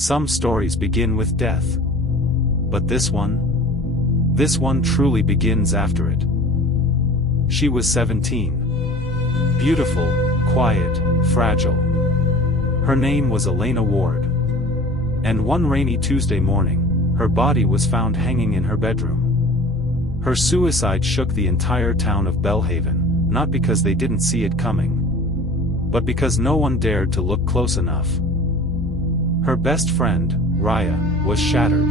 Some stories begin with death. But this one truly begins after it. She was 17. Beautiful, quiet, fragile. Her name was Elena Ward. And one rainy Tuesday morning, her body was found hanging in her bedroom. Her suicide shook the entire town of Belhaven, not because they didn't see it coming, but because no one dared to look close enough. Her best friend, Raya, was shattered.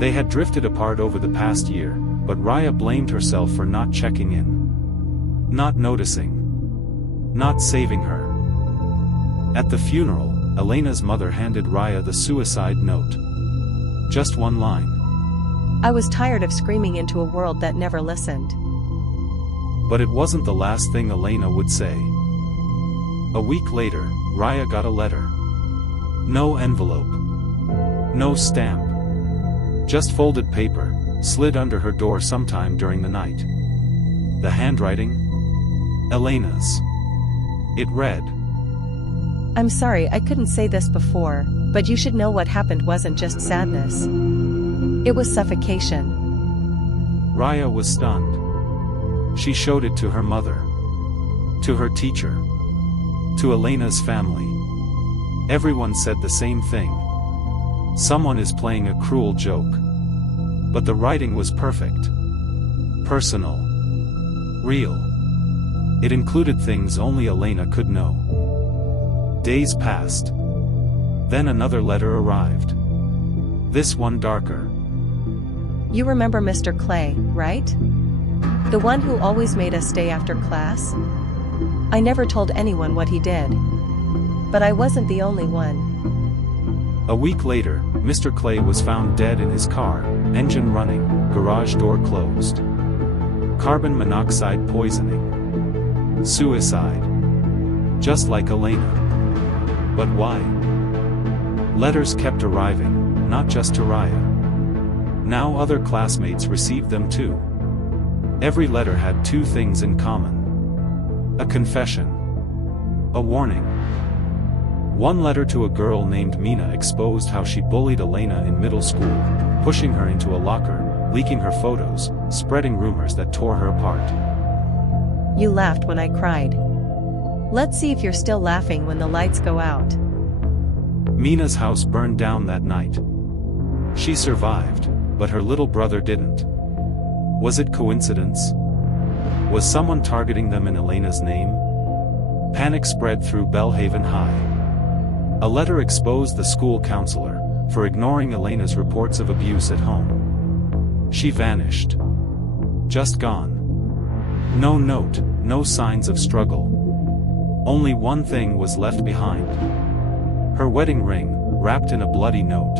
They had drifted apart over the past year, but Raya blamed herself for not checking in, not noticing, not saving her. At the funeral, Elena's mother handed Raya the suicide note. Just one line. I was tired of screaming into a world that never listened. But it wasn't the last thing Elena would say. A week later, Raya got a letter. No envelope. No stamp. Just folded paper, slid under her door sometime during the night. The handwriting? Elena's. It read, I'm sorry I couldn't say this before, but you should know what happened wasn't just sadness. It was suffocation. Raya was stunned. She showed it to her mother, to her teacher, to Elena's family. Everyone said the same thing. Someone is playing a cruel joke. But the writing was perfect. Personal. Real. It included things only Elena could know. Days passed. Then another letter arrived. This one darker. You remember Mr. Clay, right? The one who always made us stay after class? I never told anyone what he did. But I wasn't the only one. A week later, Mr. Clay was found dead in his car, engine running, garage door closed. Carbon monoxide poisoning. Suicide. Just like Elena. But why? Letters kept arriving, not just to Raya. Now other classmates received them too. Every letter had two things in common. A confession. A warning. One letter to a girl named Mina exposed how she bullied Elena in middle school, pushing her into a locker, leaking her photos, spreading rumors that tore her apart. You laughed when I cried. Let's see if you're still laughing when the lights go out. Mina's house burned down that night. She survived, but her little brother didn't. Was it coincidence? Was someone targeting them in Elena's name? Panic spread through Belhaven High. A letter exposed the school counselor for ignoring Elena's reports of abuse at home. She vanished. Just gone. No note, no signs of struggle. Only one thing was left behind. Her wedding ring, wrapped in a bloody note.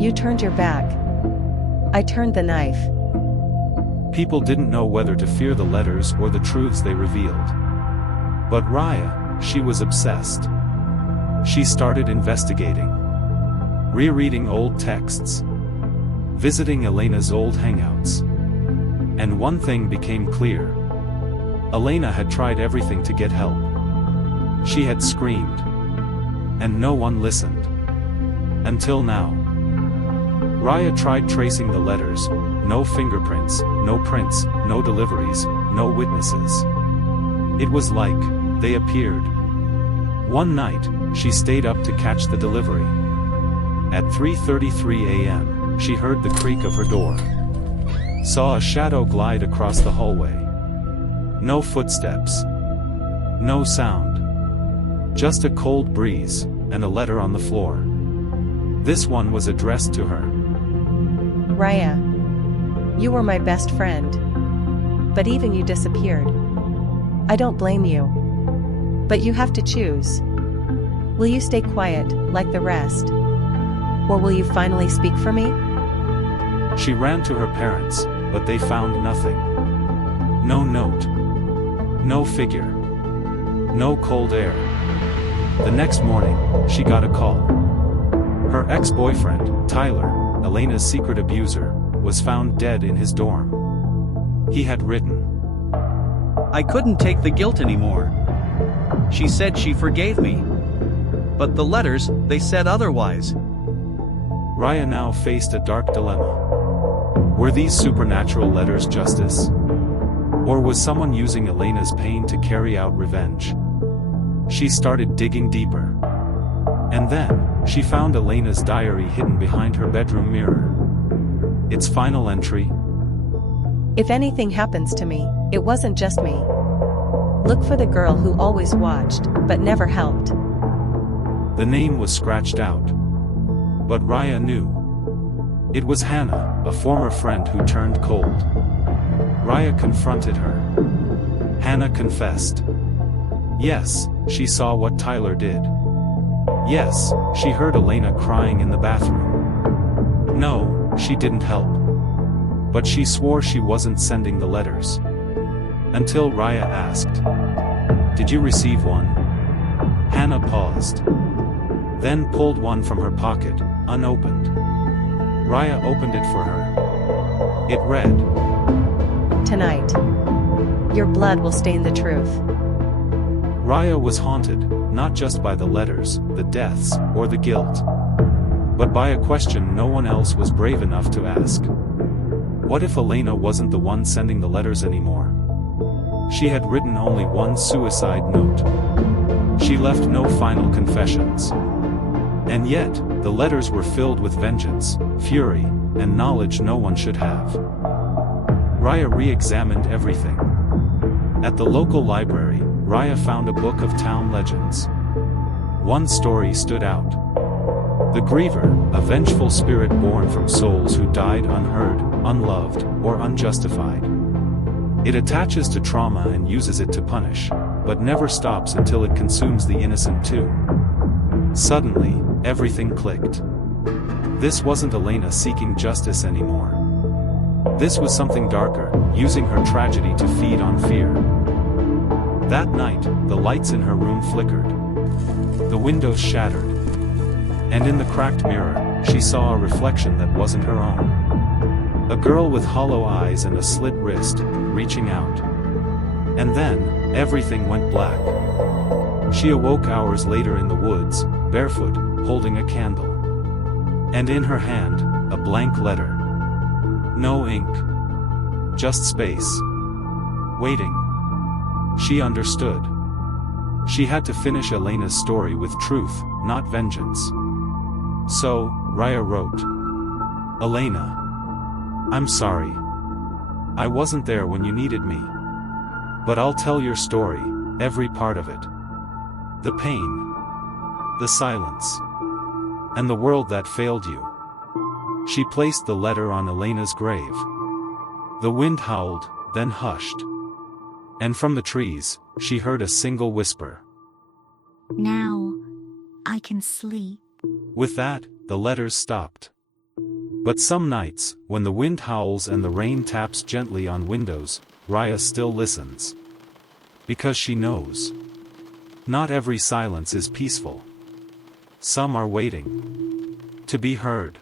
You turned your back. I turned the knife. People didn't know whether to fear the letters or the truths they revealed. But Raya, she was obsessed. She started investigating. Rereading old texts. Visiting Elena's old hangouts. And one thing became clear. Elena had tried everything to get help. She had screamed. And no one listened. Until now. Raya tried tracing the letters. No fingerprints, no prints, no deliveries, no witnesses. It was like they appeared. One night, she stayed up to catch the delivery. At 3:33 a.m., she heard the creak of her door. Saw a shadow glide across the hallway. No footsteps. No sound. Just a cold breeze, and a letter on the floor. This one was addressed to her. Raya. You were my best friend. But even you disappeared. I don't blame you. But you have to choose. Will you stay quiet, like the rest? Or will you finally speak for me? She ran to her parents, but they found nothing. No note. No figure. No cold air. The next morning, she got a call. Her ex-boyfriend, Tyler, Elena's secret abuser, was found dead in his dorm. He had written, I couldn't take the guilt anymore. She said she forgave me. But the letters, they said otherwise. Raya now faced a dark dilemma. Were these supernatural letters justice? Or was someone using Elena's pain to carry out revenge? She started digging deeper. And then, she found Elena's diary hidden behind her bedroom mirror. Its final entry: "If anything happens to me, it wasn't just me. Look for the girl who always watched, but never helped." The name was scratched out. But Raya knew. It was Hannah, a former friend who turned cold. Raya confronted her. Hannah confessed. Yes, she saw what Tyler did. Yes, she heard Elena crying in the bathroom. No, she didn't help. But she swore she wasn't sending the letters. Until Raya asked, "Did you receive one?" Hannah paused. Then pulled one from her pocket, unopened. Raya opened it for her. It read, "Tonight, your blood will stain the truth." Raya was haunted, not just by the letters, the deaths, or the guilt, but by a question no one else was brave enough to ask. What if Elena wasn't the one sending the letters anymore? She had written only one suicide note. She left no final confessions. And yet, the letters were filled with vengeance, fury, and knowledge no one should have. Raya re-examined everything. At the local library, Raya found a book of town legends. One story stood out. The Griever, a vengeful spirit born from souls who died unheard, unloved, or unjustified. It attaches to trauma and uses it to punish, but never stops until it consumes the innocent too. Suddenly, everything clicked. This wasn't Elena seeking justice anymore. This was something darker, using her tragedy to feed on fear. That night, the lights in her room flickered. The windows shattered. And in the cracked mirror, she saw a reflection that wasn't her own. A girl with hollow eyes and a slit wrist, reaching out. And then, everything went black. She awoke hours later in the woods, barefoot, holding a candle. And in her hand, a blank letter. No ink. Just space. Waiting. She understood. She had to finish Elena's story with truth, not vengeance. So, Raya wrote, "Elena. I'm sorry. I wasn't there when you needed me. But I'll tell your story, every part of it. The pain. The silence. And the world that failed you." She placed the letter on Elena's grave. The wind howled, then hushed. And from the trees, she heard a single whisper. "Now, I can sleep." With that, the letters stopped. But some nights, when the wind howls and the rain taps gently on windows, Raya still listens. Because she knows. Not every silence is peaceful. Some are waiting to be heard.